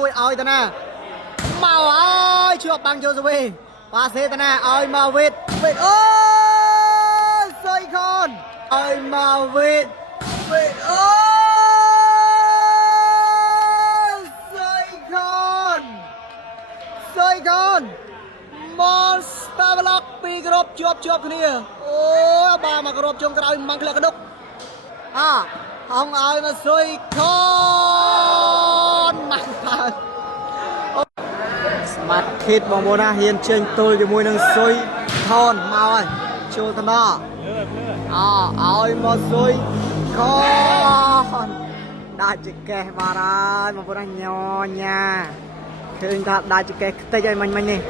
mùi ơi ta nè màu ơi chưa bằng cho rồi và xe ta nè ơi màu vịt vịt ơi xoay con ơi màu vịt vịt ơi xoay con Monster Block ពីរគ្រប់ជាប់គ្នាអូបាទមកគ្រប់ជុំក្រោយមកក្លាក់កដុកហងឲ្យមកស៊ុយខនមកបើស្មាត់ខេតបងប្អូនណាហ៊ានចេញទល់ជាមួយនឹងស៊ុយខនមកហើយចូលទៅដល់ឲ្យមកស៊ុយខនដាច់ចកេះបាទហើយបងប្អូនណាញញ៉ាឃើញថាដាច់ចកេះខ្ទេចឲ្យមិញនេះ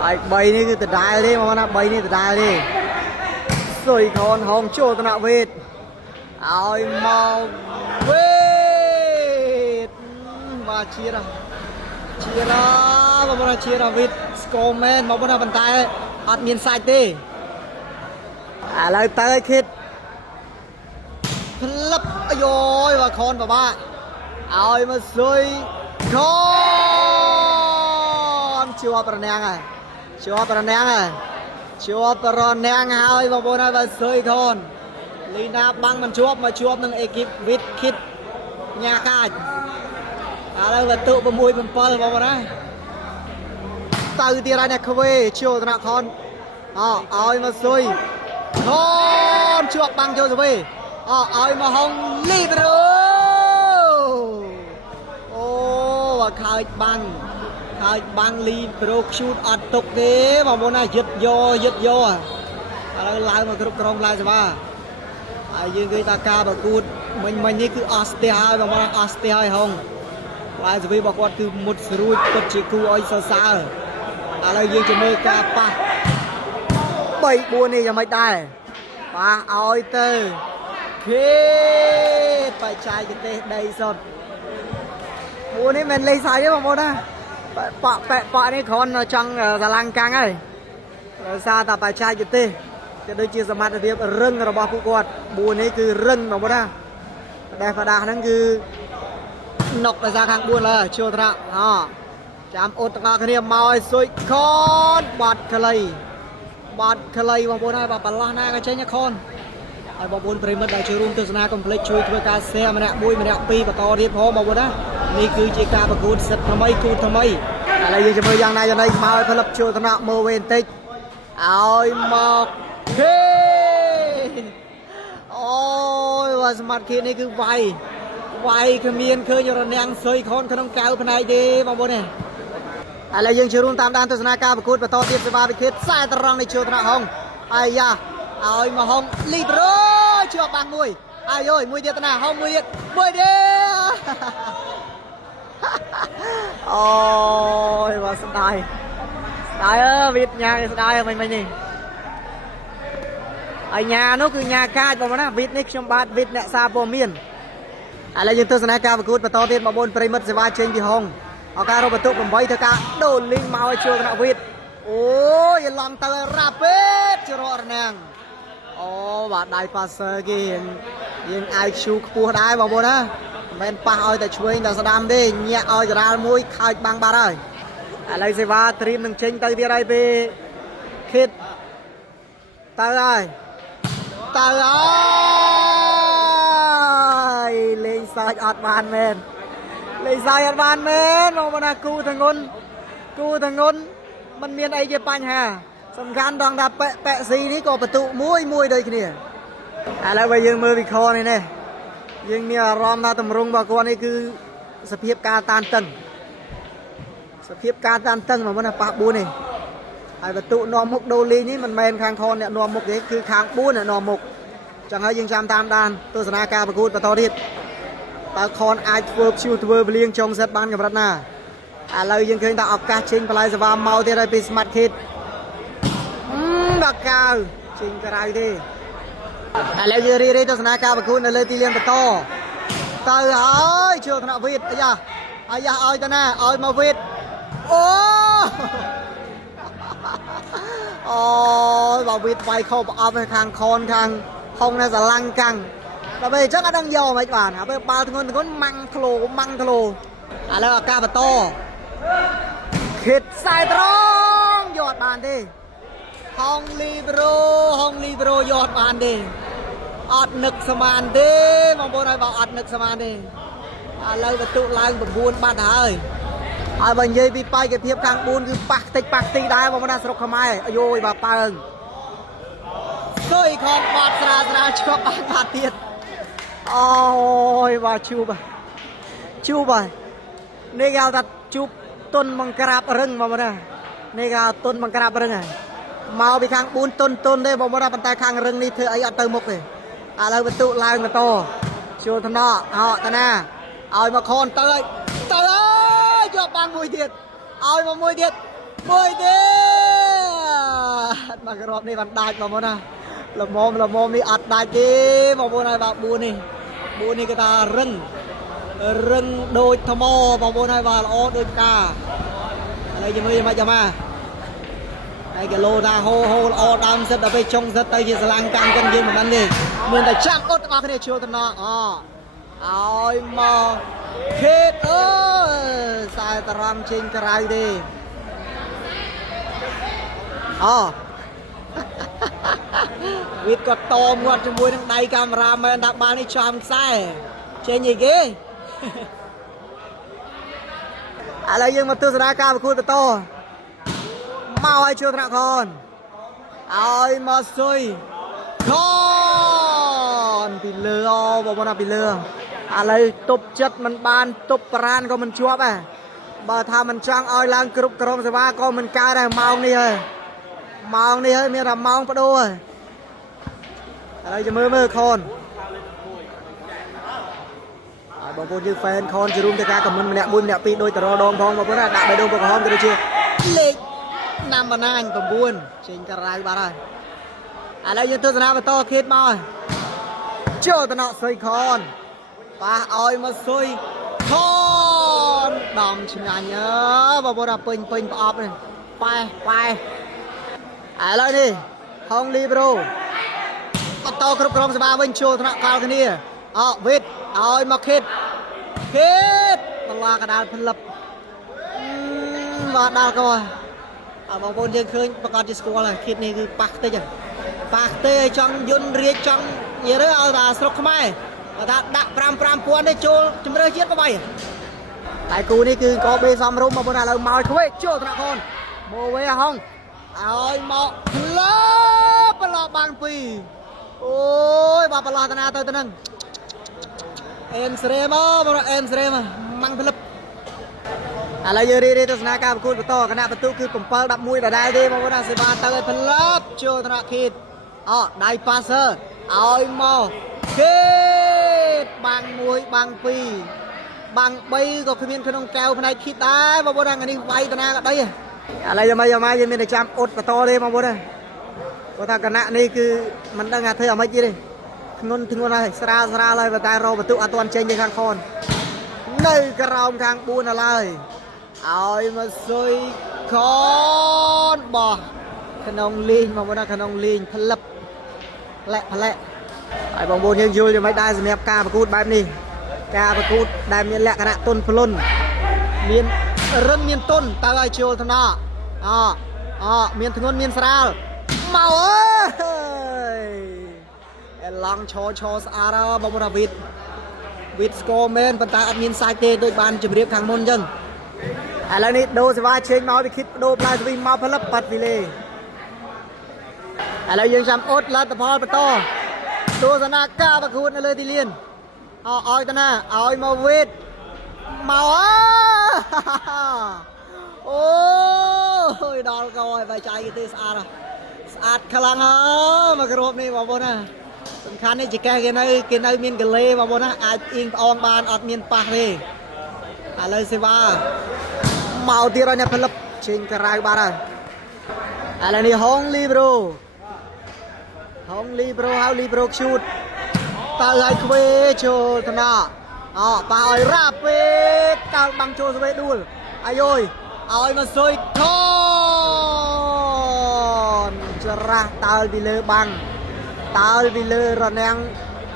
ហើយ3នេះគឺដដែលទេបងប្អូនណា3នេះដដែលទេស៊ុយខនហងចូលទៅណាវេតឲ្យមកវេតបាទជាតិបងប្អូនជាតិវេតស្គមមែនបងប្អូនណាប៉ុន្តែអត់មានសាច់ទេឥឡូវទៅឲ្យគិតផ្លឹបអាយយបាទខនបបាឲ្យមកស៊ុយខនជាប់ប្រណាំងហើយជាប់ប្រណាំងហើយបងប្អូនហើយបាទស៊ុយខនលីណាបាំងមិនជាប់មកជាប់នឹងអេគីបវិតគិតញ៉ាកាចឥឡូវវត្ថុ6 7បងប្អូនណាទៅទៀតហើយអ្នកខ្វេចូលថ្នាក់ខនឲ្យមកស៊ុយខនជាប់បាំងចូលទៅវិញឲ្យមកហុងលីប្រូអូខើចបាំងលីប្រូឈូតអត់ទុកទេបងប្អូនណាយឹតយកឥឡូវឡើងមកគ្រប់ក្រុមឡាយសេវាហើយយើងឃើញថាការប្រកួតមិញនេះគឺអស់ស្ទះហើយបងប្អូនអស់ស្ទះហើយហងឡាយសេវីរបស់គាត់គឺមុតស្រួចពិតជាគួរឲ្យសរសើរឥឡូវយើងจะមើលការប៉ះ3 4នេះយ៉ាងម៉េចដែរប៉ះឲ្យទៅខេបច្ចេកទេសដីសុទ្ធ4នេះមិនលេងសាយទេបងប្អូនណាប៉នេះគ្រាន់ចង់ស្រឡាំងកាំងហើយដោយសារតែបច្ចេកទេសក៏ដូចជាសមត្ថភាពរឹងរបស់ពួកគាត់4នេះគឺរឹងបងប្អូនណាផ្ដាស់ហ្នឹងគឺណុកដោយសារខាង4លើចូលត្រាក់ចាំអ៊ុតទាំងអស់គ្នាមកឲ្យស៊ុយខនបាត់ខ្លីបងប្អូនហើយបើបន្លោះណាក៏ចេញខនហើយបងប្អូនប្រិមិត្តដែលចូលរួមទស្សនាកុំភ្លេចជួយធ្វើការ share ម្នាក់1ម្នាក់2បន្តទៀតផងបងប្អូនណានេះគឺជាការប្រកួតសិទ្ធថ្មីគូថ្មីឥឡូវយើងจะមើលយ៉ាងណាយ៉ាងណីមកឲ្យផលិតចូលថ្នាក់មើលវិញបន្តិចឲ្យមកហេអូយវ៉ាស្មាត់គីនេះគឺវាយគ្មានឃើញរនាំងស៊ុយខនក្នុងកៅផ្នែកទេបងប្អូននេះឥឡូវយើងចូលរួមតាមដានទស្សនាការប្រកួតបន្តទៀតសេវាវិខេតខ្សែត្រង់នៃចូលថ្នាក់ហងអាយ៉ាឲ្យមកហងលីប្រូជាប់បាំងមួយអាយមួយទៀតណាហងមួយទៀតអូយបើស្ដាយវិទ្យាស្ដាយមិញនេះហើយញ៉ានោះគឺញ៉ាកាចបងប្អូនណាវិទ្យនេះខ្ញុំបាទវិទ្យអ្នកសារព័ត៌មានឥឡូវយើងទស្សនាការប្រកួតបន្តទៀតបងប្អូនប្រិមិត្តសេវាចេញពីហងឱកាសរកបន្ទុក8ធ្វើការដូរលីងមកឲ្យចូលគណៈវិទ្យអូយឡងទៅរ៉ាពេតជារករណាំងអូបាទដៃប៉ាសឺគេយើងឲ្យឈូខ្ពស់ដែរបងប្អូនណាមិនប៉ះឲ្យតែឆ្វេងតែស្ដាំទេញាក់ឲ្យចរាលមួយខើចបាំងបាត់ហើយឥឡូវសេវាត្រៀមនឹងចេញទៅទៀតហើយពេលខេតទៅហើយលេងសើចអត់បានមែនបងប្អូនណាគូទងន់มันមានអីជាបញ្ហាសំខាន់ដងថាប៉ែស៊ីនេះក៏បន្ទុកមួយដូចគ្នាឥឡូវបើយើងមើលវិខនេះយើងមានអារម្មណ៍ថាតម្រង់របស់គាត់នេះគឺសភាពការតានតឹងបងប្អូនណាប៉ះ4នេះហើយបន្ទុកនាំមុខដូលីនេះមិនមែនខាងខនអ្នកនាំមុខទេគឺខាង4អ្នកនាំមុខចឹងហើយយើងចាំតាមដានទស្សនាការប្រកួតបន្តទៀតតើខនអាចធ្វើភ្លៀងចុងសិតបានកម្រិតណាឥឡូវយើងឃើញថាឱកាសចេញបន្លែសេវាមកទៀតហើយពី Smart Kid បាក់កៅចេញក្រៅទេឥឡូវយើងរីទស្សនាការប្រកួតនៅលើទីលានបន្តទៅហើយចូលថ្នាក់វិទ្យអាយ៉ាឲ្យទៅណាឲ្យមកវិទ្យអូយបើវិទ្យវាយខោប្រអប់ខាងខនខាងហុងនៅស្រឡាំងកាំង ដល់ពេលអញ្ចឹងអត់ដឹងយកមិនបានហើយបាល់ធ្ងន់ម៉ាំងធ្លោឥឡូវអាកាបតខិតខ្សែត្រង់យកអត់បានទេហុងលីប្រូយកអត់បានទេអត់នឹកស្មានទេបងប្អូនហើយបើអត់នឹកស្មានទេឥឡូវបន្ទុកឡើង9បាត់ហើយបើនិយាយពីបេក្ខភាពខាង4គឺប៉ះតិចដែរបងប្អូនណាស្រុកខ្មែរអាយយបើប៉ើងសុយខំបាត់ស្រាលឈប់បានបាត់ទៀតអូយបាទជួបហើយនេះគេហៅថាជួបទុនបង្ក្រាបរឹងបងប្អូនណានេះគេហៅទុនបង្ក្រាបរឹងហើយមកពីខាង4ទុនទេបងប្អូនណាប៉ុន្តែខាងរឹងនេះធ្វើអីអត់ទៅមុខទេឥឡូវបន្ទុកឡើងបន្តជួលថ្នាក់តាណាឲ្យមកខនទៅយកបានមួយទៀតឲ្យមកមួយទៀតមកក្របនេះបានដាច់បងប្អូនណាល្មមនេះអត់ដាច់ទេបងប្អូនហើយបាទ4នេះគេថារឹងដូចថ្មបងប្អូនហើយបាទល្អដូចផ្កាឥឡូវជាមួយមិនចាំមកហើយគីឡូថាហូល្អដើមសិតដល់ពេលចុងសិតទៅជាស្លាំងកាន់ចឹងយើងមិនដឹងទេមានតែចាំអត់ទាំងអស់គ្នាជួលតំណឲ្យមកខេតអើយខ្សែត្រង់ចេញក្រៅទេវិតគាត់តមាត់ជាមួយនឹងដៃកាមេរ៉ាមែនថាបាល់នេះចំខ្សែចេញអីគេឥឡូវយើងមកទស្សនាការប្រកួតបន្តមកឲ្យជួលថ្នាក់ខនឲ្យមកស៊ុយខនពីលើបងប្អូនពីលើឥឡូវទប់ចិត្តមិនបានទប់ប្រានក៏មិនជាប់ដែរបើថាមិនចង់ឲ្យឡើងគ្រប់ក្រុមសេវាក៏មិនកើតដែរម៉ោងនេះហើយមានតែម៉ោងបដូរហើយឥឡូវចាំមើលខនបងប្អូនយើងហ្វេនខនជារួមទៅការខមមិនម្នាក់1ម្នាក់2ដូចតរដងផងបងប្អូនណាដាក់បេះដូងប្រក្រហមក៏ដូចជាលេខណាំបណ្ណាញ9ចេញក្រៅបាត់ហើយឥឡូវយើងទស្សនាបន្តខេតមកចូលតំណក់ស៊ុយខនប៉ះឲ្យមកស៊ុយខនដំឆ្ងាញ់បងប្អូនពេញប្រអប់នេះប៉ែឥឡូវនេះហុងលីប្រូបន្តគ្រប់ក្រុមសភាវិញចូលថ្នាក់កលគ្នាវិតឲ្យមកខេតបន្លាកដាលផលិបបាទដាល់ក៏បងប្អូនយើងឃើញប្រកាសជាស្គាល់ហើយខេតនេះគឺប៉ះតិចចង់យន្តរាជចង់និយាយទៅឲ្យថាស្រុកខ្មែរថាដាក់5,000នេះចូលជំរឿជាតិក៏បីតែគូនេះគឺក៏បេសំរុំបងប្អូនឥឡូវមកខ្វេចូលថ្នាក់ខនមកវិញហុងឲ្យមកលើប្រឡោះបាំង2អូយបាទប្រឡោះតាណាទៅនឹងអេនស្រេមបងអេនស្រេមម៉ាំងផលិបឥឡូវយើងរៀបទស្សនាការប្រកួតបន្តគណៈបន្ទុកគឺ7 11ដដែលទេបងប្អូនសេវាទៅឲ្យផលិបចូលថ្នាក់ខេតដៃប៉ាសឺឲ្យមកខេតបាំង1បាំង2បាំង3ក៏គ្មានក្នុងកែវផ្នែកខេតដែរបងប្អូនអានេះវាយតាណាក៏ដីឥឡូវយើងមានតែចាំអ៊ុតបន្តទេបងប្អូនគាត់ថាគណៈនេះគឺមិនដឹងថាធ្វើអ្វីទៀតទេធ្ងន់ហើយស្រាលហើយតែរកបន្ទុកអត់ទាន់ចេញទេខាងខននៅក្រោមខាង4ដល់ហើយឲ្យមកស៊ុយខនបោះក្នុងលីងបងប្អូនក្នុងលីងផលិបផ្លែហើយបងប្អូនយើងយល់យ៉ាងម៉េចដែរសម្រាប់ការប្រកួតបែបនេះការប្រកួតដែលមានលក្ខណៈទុនភ្លុនមានរឹងមានទុនតើឲ្យជុលថ្នាក់មានធ្ងន់មានស្រាលមកអើយអេឡង់ឈរស្អាតបងប្អូនវិតស្គរមែនប៉ុន្តែអត់មានសាច់ទេដូចបានជម្រាបខាងមុនអញ្ចឹងឥឡូវនេះដូរសេវាជេងមកវាគិតដូរផ្លែស្វីមកផលិបបាត់វីលេឥឡូវយើងចាំអ៊ុតលទ្ធផលបន្តទស្សនាការប្រកួតនៅលើទីលានឲ្យតាណាឲ្យមកវិតមកអូយដល់កោឲ្យបាយចាយគេទេស្អាតខ្លាំងមកគ្របនេះបងប្អូនណាសំខាន់នេះជាកែគេនៅមានកលេបងប្អូនណាអាចអៀងប្អូនបានអត់មានប៉ះទេឥឡូវសេវាមកទៀតហើយអ្នកផលិបចេញក្រៅបាត់ហើយឥឡូវនេះហុងលីប្រូហៅលីប្រូខ្ជូតទៅឲ្យខ្វេចូលថ្នាក់ប៉ះឲ្យរ៉ាពេកកាល់បាំងចូលស្វេដួលអាយយឲ្យមកស៊ុយខនច្រាស់តើពីលើបាំងតើពីលើរនាំង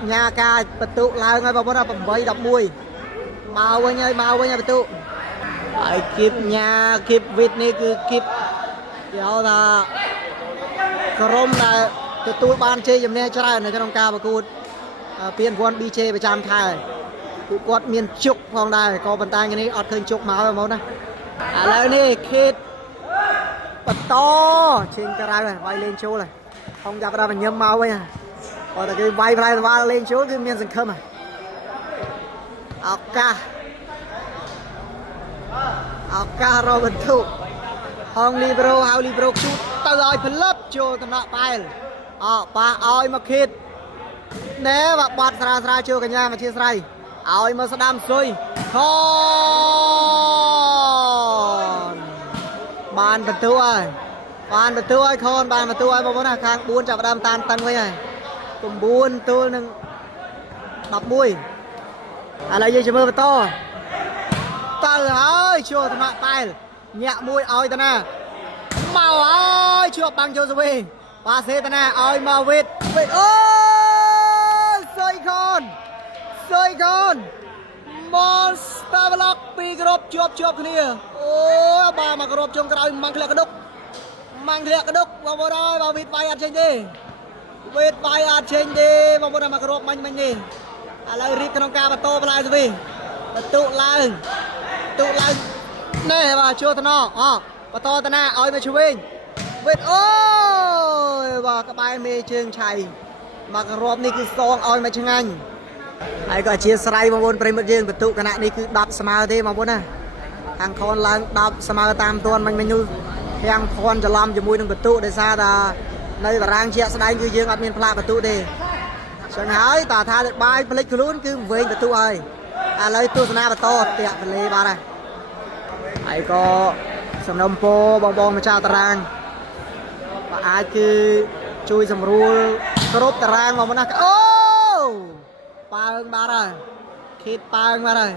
nhà ca bật tụ lại ngay vào đó bấm vây đập mùi màu với nhau bật tụ ai kịp nhà kịp vịt này cứ kịp kéo là crom là từ tụ ban chơi giùm nè cho này cho nông ca và cô piên quân bi chơi về trang thai cụ quật miền trục phong đài có bàn tay như này ọt khơi trục máu vào này lại này kịp bật to trên cái này bay lên chỗ này không gặp ra mình nhâm máu vậy à còn cái bay vai lên chỗ cái miền rừng khâm à Aka rồi bật tụ Hong libero chút tao rồi phân lớp cho tao nọ bay ba oi mà khít nè và bọt ra chưa cả nhà mà chia sài oi mà đam xuôi con bàn bật tụ ơi con bàn bật tụ ơi bao nhiêu khang buôn chạm đam tan với này cùng buôn tụ nâng đập mũi lại gì cho mơ to tao ơi chưa tao nọ bay nhẹ mũi oi tao nè màu ơi chưa bằng cho rồi ba xe tao nè oi màu vịt ôi sơi con monster block pi group chụp cái này ôi ba mà group trong cái mang cái đúc vào bộ đó vào vịt vai ăn trên đi vào bộ đó mà group mình đi lại rít cái nông ca và to lại rồi tụ lại nè bà chưa tao nó và to tao nè ơi mà chú bên vịt ôi và các bài mê chương chạy mà cái rộp này cứ xong ơi mà chương anh ai có chia sài mà bốn prem dương và tụ cái này cứ đập smile thế mà bốn à thằng conឡើងđập smile tam tuần mình như thằng con cho làm cho mùi đừng tụ để xa là nơi và rang chia sài cứ dương admin pla và tụ đi chẳng hỏi tà tha được bài plek luôn cứ về và tụ ơi lấy tu sana và to tiệt lê ba này ai có sầm nôm po bong mà trao tarang và ai cứ chui sầm rùa crop tarang mà nó ô ba hơn ba rồi khít ba hơn ba rồi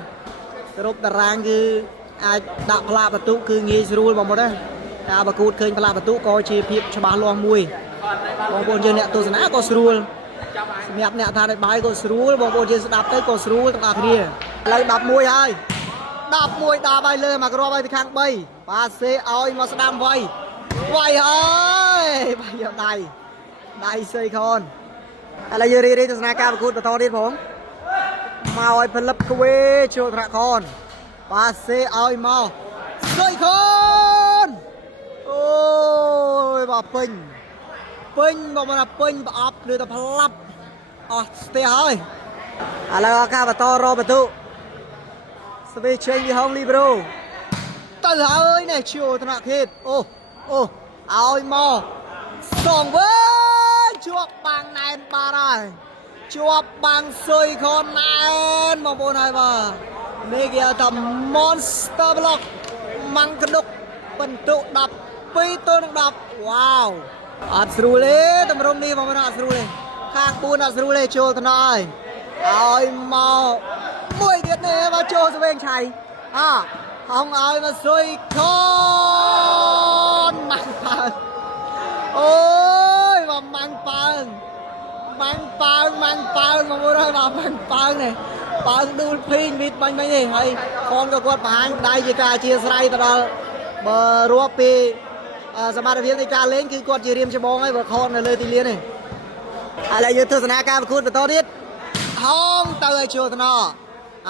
crop tarang cứ ai đặt pla và tụ cứ nghi rùa bằng một đấy ta bà cút khơi pla và tụ coi chi phim cho bà loang mùi bong bồn chơi nè tu sana có rùa mẹ nè thà này bài có rùa bong bồn chơi đạp tới có rùa tất cả kia lại đập mùi ơi đập bay lên mà cái bay thì khang bay ba xe ơi mà đam vay ơi bây giờ đầy xây con là giờ đi từ nay cao cút và to đi phóng màu ơi phân lập quê cho thằng con ba xe ơi mau xây con ôi bà pin mà là pin bà ấp đưa ta phân lập ste ơi là cao và to rồi bà tụ về chơi đi hông libero tao ơi này chiều thằng kia ôi mò sòng với chuột bằng này ba rồi chuột bằng sơi con này mà bộ này mà này kia tầm monster block mang cái đục bẩn tụ đập pi tôi được đập wow Asrule tầm rong đi mà mình Asrule khang buôn Asrule chiều thằng này ôi mò mùi tiết này mà cho bên chạy không ai mà xôi con mang phang ôi mà mang phang mà mua đây mà mang phang này phang đu phim vịt bánh này hay con có quạt phang đây gì cả chia sài tao bờ rùa piสมาร์ทเวียงในการเล่นคือกดจีเรียมจะมองให้บคอนเลยตีเลี้ยนนี่อะไรยืดทัศนาการพูดไปต่อนิดห้องเตยโชว์ทนอเ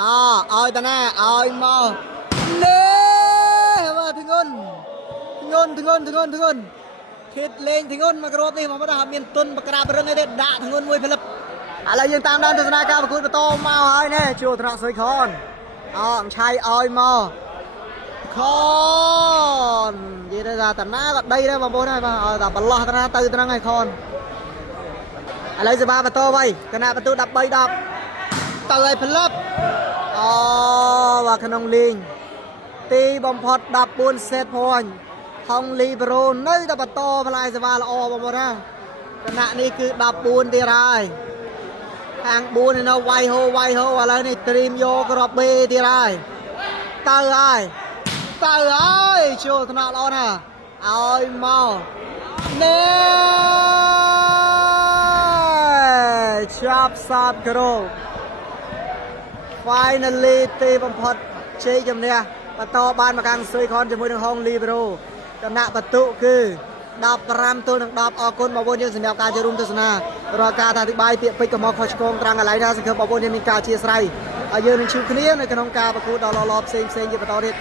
อาตาหน้าเอามาเน่มาถึงเงินคิดเล่งถึงเงินมากรอบนี่มันไม่ได้ทำเมียนตุนปากกาเรื่องไอ้เด็ดด่าถึงเงินมวยพลับอะไรยังตามด้านทัศนาการพูดไปต่อมาให้แน่โชว์ทนอสวยคอนชายเอามาcon gì đây là tận ná đây đây mà bố này mà tập bắn lo tận ná từ tận ngay con lấy giờ ba và to bay cái nào tôi đập bay đập từ ai phân lớp và khăn ông linh ti bom phật đập buôn set point hong libero nơi tập to và lại giờ ba là mà bố này cái nạn này cứ đập buôn đi ra hàng buôn này nó quay hô và lấy này stream vô cái rập bê đi ra từ ai tao ơi chiều thằng nào lo nè ôi mau nè chop 30 គីឡូ finally ទីបំផុតជ័យជំនះបន្តបានមកខាងស៊ុយខនជាមួយនឹងហុងលីបេរ៉ូគណៈបន្ទុកគឺ15ទល់នឹង10អរគុណបងប្អូនយើងសម្រាប់ការចូលរួមទស្សនារាល់ការអធិប្បាយពាក្យពេចន៍កុំមកខុសឆ្គងត្រង់កន្លែងណាសង្ឃឹមបងប្អូនយើងមានការអធិស្ឋានហើយយើងនឹងជួបគ្នានៅក្នុងការប្រកួតដ៏ល្អៗផ្សេងៗជាបន្តទៀត